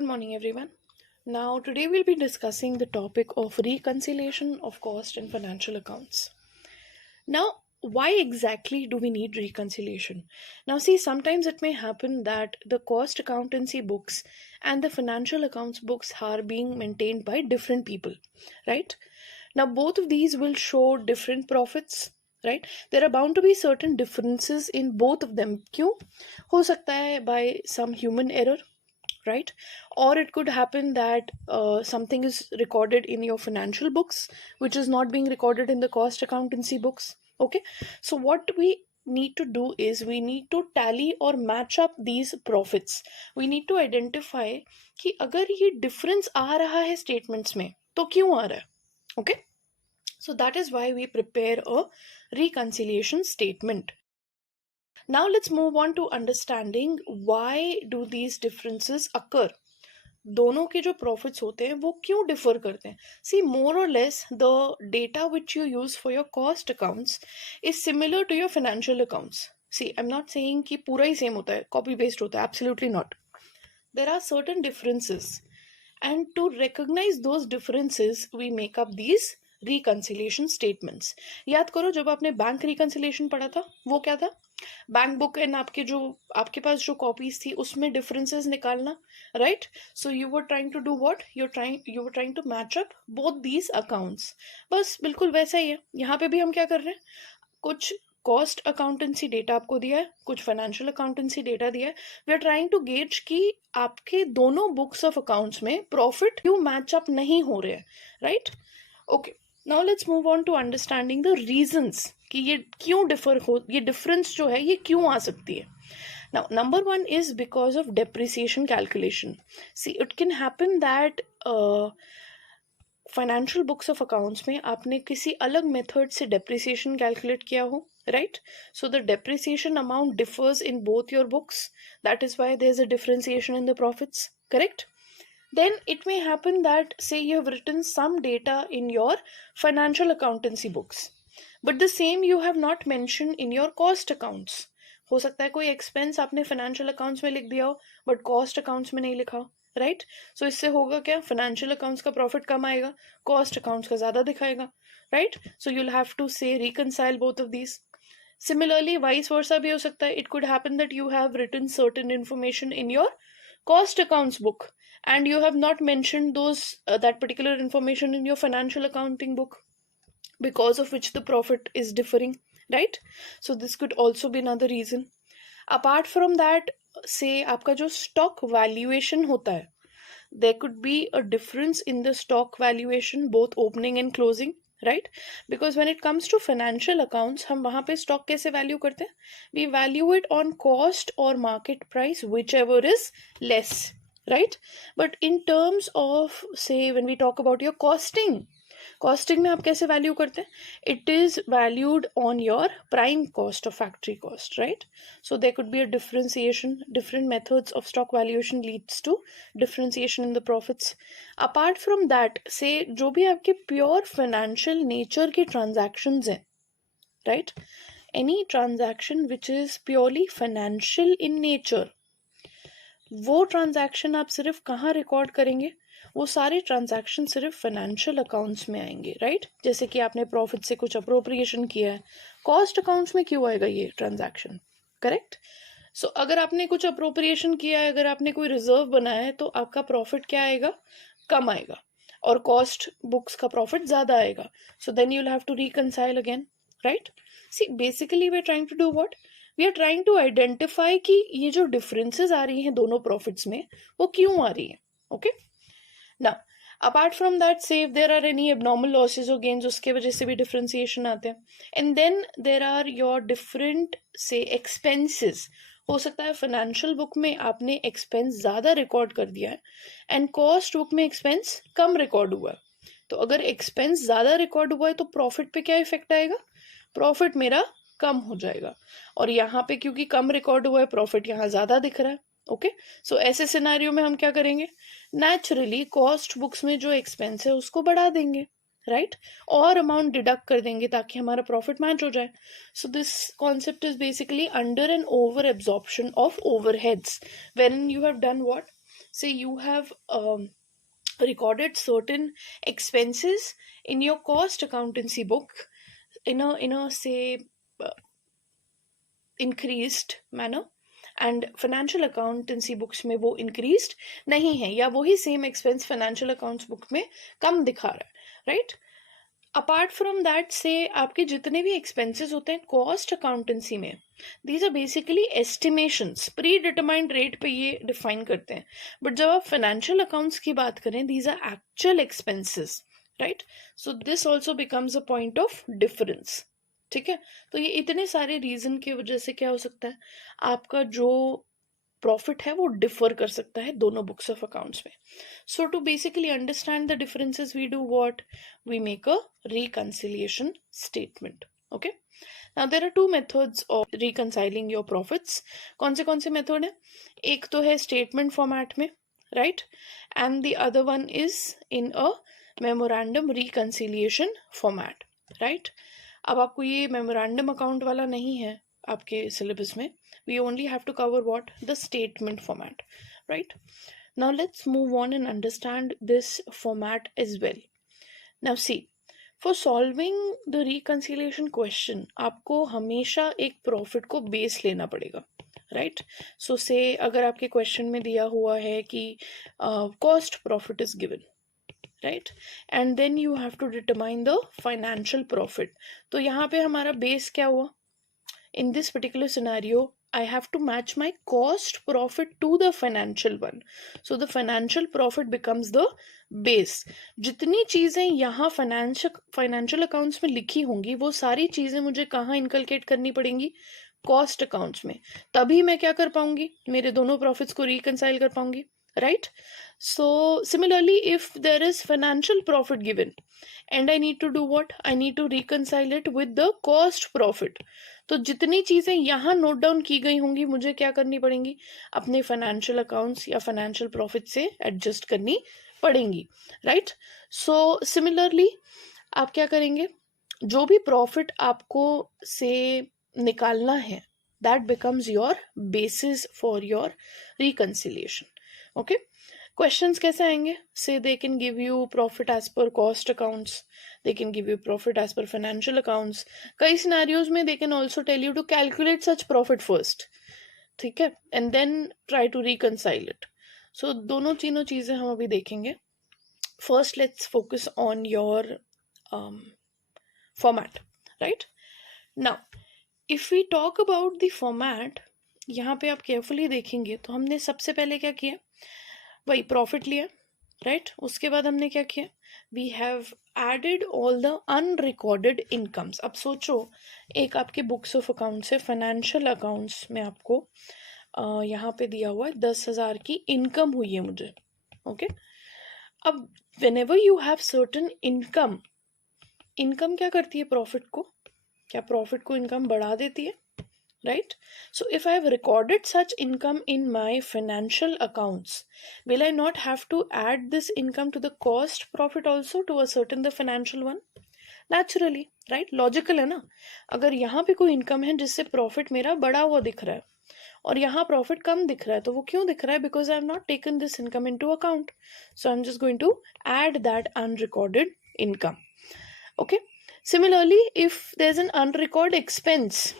Good morning, everyone. Now, today we'll be discussing the topic of reconciliation of cost and financial accounts. Now, why exactly do we need reconciliation? Now, see, sometimes it may happen that the cost accountancy books and the financial accounts books are being maintained by different people, right? Now, both of these will show different profits, right? There are bound to be certain differences in both of them. क्यों? हो सकता है by some human error, right? Or it could happen that something is recorded in your financial books which is not being recorded in the cost accountancy books. Okay, so what we need to do is we need to tally or match up these profits. We need to identify कि अगर ये difference आ रहा है statements में तो क्यों आ रहा है. Okay, so that is why we prepare a reconciliation statement. Now let's move on to understanding why do these differences occur. दोनों के जो प्रॉफिट्स होते हैं वो क्यों डिफर करते हैं. सी मोर और less the data which you use for your cost accounts is similar to your financial accounts. See I am not saying कि पूरा ही सेम होता है, कॉपी पेस्ट होता है, absolutely not. There are certain differences and to recognize those differences we make up these reconciliation statements. याद करो जब आपने बैंक reconciliation पढ़ा था वो क्या था. बैंक बुक एंड आपके पास जो कॉपीज थी उसमें डिफरेंसेस निकालना, right? So you were trying to do what, you were trying to match up both these accounts. बस बिल्कुल वैसा ही है यहाँ पे भी. हम क्या कर रहे हैं, कुछ कॉस्ट अकाउंटेंसी डेटा आपको दिया है, कुछ फाइनेंशियल अकाउंटेंसी डेटा दिया है. We are trying to gauge कि आपके दोनों बुक्स ऑफ अकाउंट्स में प्रॉफिट क्यों मैच अप नहीं हो रहे हैं, right? Okay, now let's move on to understanding the reasons कि ये क्यों डिफर हो, ये डिफरेंस जो है ये क्यों आ सकती है. Now number one is because of depreciation calculation. See it can happen that financial books of accounts में आपने किसी अलग मेथड से डेप्रिसिएशन कैलकुलेट किया हो, right? So the depreciation amount differs in both your books. That is why there's a differentiation in the profits, correct? Then it may happen that say you have written some data in your financial accountancy books, but the same you have not mentioned in your cost accounts. हो सकता है कोई expense आपने financial accounts में लिख दिया हो but cost accounts में नहीं लिखा हो, राइट? सो इससे होगा क्या, फाइनेंशियल अकाउंट्स का प्रॉफिट कम आएगा, कॉस्ट अकाउंट्स का ज्यादा दिखाएगा, right? So you will have to say reconcile both of these. Similarly, vice versa भी हो सकता है. It could happen that you have written certain information in your cost accounts book and you have not mentioned that particular information in your financial accounting book, because of which the profit is differing, right? So this could also be another reason. Apart from that, say आपका जो stock valuation होता है, there could be a difference in the stock valuation both opening and closing, right? Because when it comes to financial accounts, हम वहाँ पे stock कैसे value करते हैं? We value it on cost or market price, whichever is less, right? But in terms of, say, when we talk about your costing में आप कैसे value करते हैं? It is valued on your prime cost और factory cost, right? So there could be a differentiation. Different methods of stock valuation leads to differentiation in the profits. Apart from that, say जो भी आपके pure financial nature के transactions हैं, right? Any transaction which is purely financial in nature, वो transaction आप सिर्फ कहाँ record करेंगे? वो सारे ट्रांजैक्शन सिर्फ फाइनेंशियल अकाउंट्स में आएंगे, राइट? जैसे कि आपने प्रॉफिट से कुछ अप्रोप्रिएशन किया है, कॉस्ट अकाउंट्स में क्यों आएगा ये ट्रांजैक्शन, करेक्ट? सो अगर आपने कुछ अप्रोप्रिएशन किया है, अगर आपने कोई रिजर्व बनाया है, तो आपका प्रॉफिट क्या आएगा? कम आएगा, और कॉस्ट बुक्स का प्रॉफिट ज्यादा आएगा. So then you will have to reconcile again, right? See basically we are trying to do what, we are trying to identify कि ये जो डिफरेंसेस आ रही हैं दोनों प्रॉफिट्स में वो क्यों आ रही है. Okay, Now, apart from that, say if there are any abnormal losses or gains, उसके वजह से भी differentiation आते हैं. And then there are your different, say, expenses. हो सकता है financial book में आपने expense ज़्यादा record कर दिया है and cost book में expense कम record हुआ है. तो अगर expense ज़्यादा record हुआ है तो profit पे क्या effect आएगा? Profit मेरा कम हो जाएगा, और यहाँ पे क्योंकि कम record हुआ है profit यहाँ ज़्यादा दिख रहा है. ओके, सो ऐसे सिनेरियो में हम क्या करेंगे? नेचुरली कॉस्ट बुक्स में जो एक्सपेंस है उसको बढ़ा देंगे, राइट? और अमाउंट डिडक्ट कर देंगे ताकि हमारा प्रॉफिट मैच हो जाए. So this concept is basically under and over absorption of overheads. When you have done what, say you have recorded certain expenses in your cost accountancy book in a say increased manner, and financial accountancy books में वो increased नहीं है, या वही same expense financial accounts book में कम दिखा रहा है, राइट? अपार्ट फ्रॉम दैट से आपके जितने भी एक्सपेंसेस होते हैं कॉस्ट अकाउंटेंसी में, these are basically estimations, pre determined rate पे ये डिफाइन करते हैं, बट जब आप फाइनेंशियल अकाउंट्स की बात करें, these are actual expenses, right? So this also becomes a point of difference, ठीक है? तो ये इतने सारे रीजन की वजह से क्या हो सकता है, आपका जो प्रॉफिट है वो डिफर कर सकता है दोनों बुक्स ऑफ अकाउंट्स में. So to basically understand the differences we do what, we make a reconciliation statement. Okay, now there are two methods of reconciling your profits. कौन से मेथड है? एक तो है स्टेटमेंट फॉर्मेट में, right, and the other one is in a memorandum reconciliation format, right? अब आपको ये मेमोरेंडम अकाउंट वाला नहीं है आपके सिलेबस में, we only have to cover what, the statement format, right? Now let's move on and understand this format as well. Now see, for solving the reconciliation question, आपको हमेशा एक प्रॉफिट को base लेना पड़ेगा, राइट? सो से अगर आपके क्वेश्चन में दिया हुआ है कि cost profit is given, right, and then you have to determine the financial profit, तो यहाँ पे हमारा बेस क्या हुआ? In this particular scenario, I have to match my cost profit to the financial one. So the financial profit becomes the base. जितनी चीजें यहाँ financial accounts में लिखी होंगी वो सारी चीजें मुझे कहाँ इनकलकेट करनी पड़ेंगी? कॉस्ट अकाउंट्स में. तभी मैं क्या कर पाऊंगी? मेरे दोनों प्रॉफिट्स को रिकंसाइल कर पाऊंगी, right? So similarly, if there is financial profit given and I need to do what? I need to reconcile it with the cost profit. तो जितनी चीजें यहाँ नोट डाउन की गई होंगी मुझे क्या करनी पड़ेंगी? अपने फाइनेंशियल अकाउंट्स या फाइनेंशियल प्रॉफिट से एडजस्ट करनी पड़ेंगी, राइट? सो सिमिलरली आप क्या करेंगे? जो भी प्रॉफिट आपको से निकालना है, that becomes your basis for your reconciliation. Okay, questions कैसे आएंगे? Say they can give you profit as per cost accounts, they can give you profit as per financial accounts. कई सिनेरियोज में they can also tell you to calculate such profit first, ठीक है, and then try to reconcile it. So दोनों तीनों चीजें हम अभी देखेंगे. First let's focus on your format, right? Now if we talk about the format, यहाँ पे आप केयरफुली देखेंगे तो हमने सबसे पहले क्या किया? वही प्रॉफिट लिया, राइट? उसके बाद हमने क्या किया? We have added all the unrecorded incomes. अब सोचो, एक आपके बुक्स ऑफ अकाउंट्स है, फाइनेंशियल अकाउंट्स में आपको यहाँ पे दिया हुआ है 10,000 की इनकम हुई है मुझे, ओके? अब whenever you have certain income, income क्या करती है प्रॉफिट को? क्या प्रॉफिट को इनकम बढ़ा देती है, right? So if I have recorded such income in my financial accounts, will I not have to add this income to the cost profit also to ascertain the financial one? Naturally, right? Logical है ना? अगर यहाँ पे कोई income है जिससे profit मेरा बढ़ा हुआ दिख रहा है और यहाँ प्रॉफिट कम दिख रहा है, तो वो क्यों दिख रहा है? Because I have not taken this income into account, so I am just going to add that unrecorded income. Okay, similarly if there is an unrecord expense,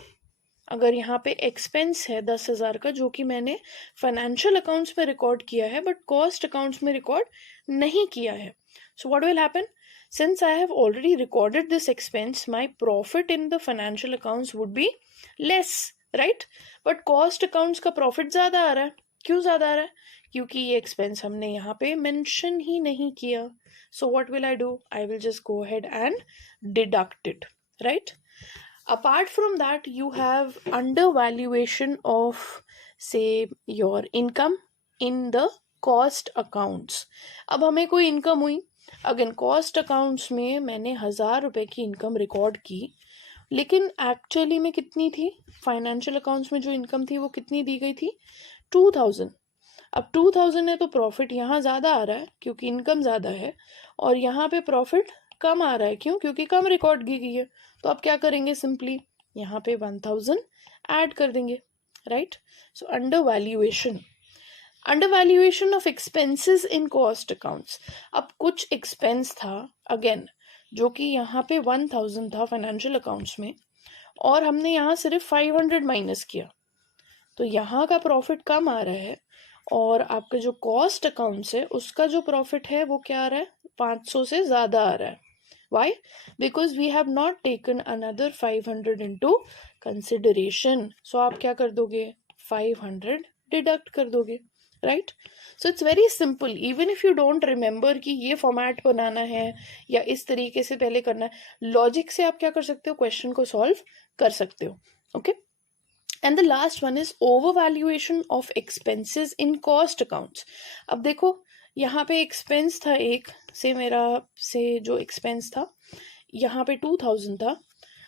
अगर यहाँ पे एक्सपेंस है 10,000 का जो कि मैंने फाइनेंशियल अकाउंट्स में रिकॉर्ड किया है बट कॉस्ट अकाउंट्स में रिकॉर्ड नहीं किया है, सो what will happen? Since I have already recorded this expense, my profit in the financial accounts would be less, right? But cost accounts का प्रॉफिट ज्यादा आ रहा है. क्यों ज्यादा आ रहा है? क्योंकि ये एक्सपेंस हमने यहाँ पे मेंशन ही नहीं किया. सो what will I do? I will just go ahead and deduct it, right? Apart from that, you have undervaluation of, say, your income in the cost accounts. अब हमें कोई इनकम हुई, अगेन कॉस्ट अकाउंट्स में मैंने 1,000 रुपए की income record की, लेकिन एक्चुअली में कितनी थी? फाइनेंशियल अकाउंट्स में जो इनकम थी वो कितनी दी गई थी? 2,000. अब 2,000 है तो प्रॉफिट यहाँ ज़्यादा आ रहा है क्योंकि इनकम ज़्यादा है, और यहाँ पे प्रॉफिट कम आ रहा है. क्यों? क्योंकि कम रिकॉर्ड की गई है. तो आप क्या करेंगे? सिंपली यहाँ पे 1,000 ऐड कर देंगे, right? So under valuation. Undervaluation of expenses in cost accounts. अब कुछ एक्सपेंस था अगेन जो कि यहाँ पे 1000 था फाइनेंशियल अकाउंट्स में, और हमने यहाँ सिर्फ 500 माइनस किया, तो यहाँ का प्रॉफिट कम आ रहा है, और आपके जो कॉस्ट अकाउंट्स है उसका जो प्रॉफिट है वो क्या आ रहा है, 500 से ज़्यादा आ रहा है. Why? Because we have not taken another 500 into consideration. So आप क्या कर दोगे, 500 डिडक्ट कर दोगे, right. So it's very simple. Even if you don't remember कि ये फॉर्मेट बनाना है या इस तरीके से पहले करना है, लॉजिक से आप क्या कर सकते हो, क्वेश्चन को सॉल्व कर सकते हो. Okay. And the last one is over valuation of expenses in cost accounts. अब देखो यहाँ पे एक्सपेंस था एक से, मेरा से जो एक्सपेंस था यहाँ पे 2000 था,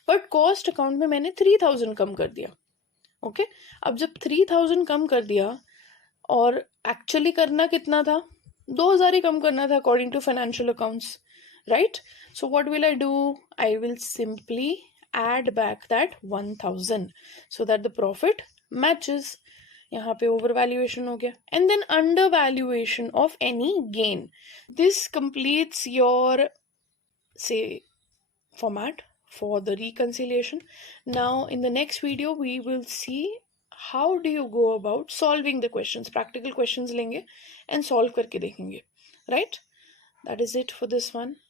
बट कॉस्ट अकाउंट में मैंने 3000 कम कर दिया. ओके. अब जब 3000 कम कर दिया, और एक्चुअली करना कितना था, 2000 ही कम करना था according to financial accounts, right. So what will I do, I will simply add back that 1000 so that the profit matches. यहाँ पे ओवर वैल्यूएशन हो गया. And then undervaluation of any gain. This completes your say format for the reconciliation. Now in the next video we will see how do you go about solving the questions. Practical questions लेंगे and solve करके देखेंगे, right. That is it for this one.